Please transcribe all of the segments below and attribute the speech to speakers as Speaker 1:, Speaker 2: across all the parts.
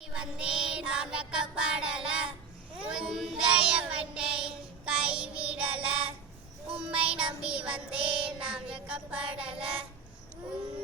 Speaker 1: வந்தேன் நான் வெக்கப்படல உந்தைய வெண்ணை கைவிடல. உம்மை நம்பி வந்தேன் நான் வெக்கப்படல உந்தைய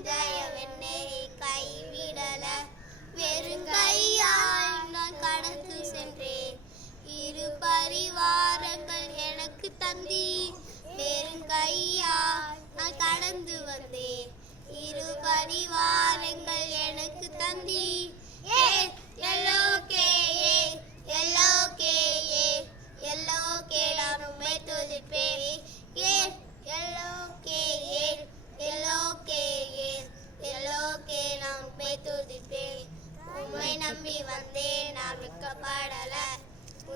Speaker 1: நம்பி வந்தேன். நான் விற்கப்படல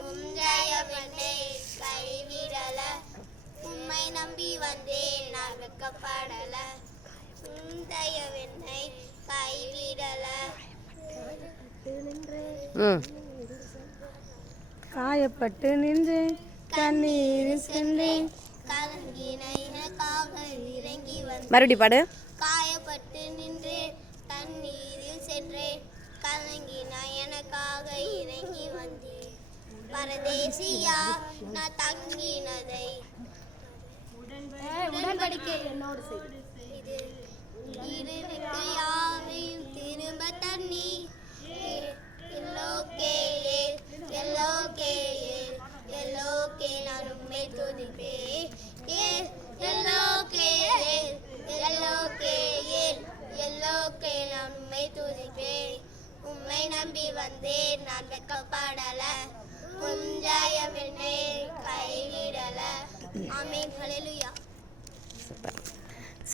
Speaker 1: உஞ்சய வெண்ணை கைவிடல. உம்மை நம்பி வந்தேன். நான் வெக்கப்படல உந்தைய வெண்ணை கைவிடல
Speaker 2: காயப்பட்டு நின்றேன் கண்ணீர் சென்றேன்
Speaker 3: மறுபடி பாடு.
Speaker 1: கலங்கின எனக்காக இறங்கி வந்தேன் பரதேசியா நான் தங்கினதை. உடன்படிக்கை என்னோடு இது கிளம்பி வந்தேன் நான் வெக்கப்படல குஞ்சாயம் என்னை கைவிடல அமைகலிலுயா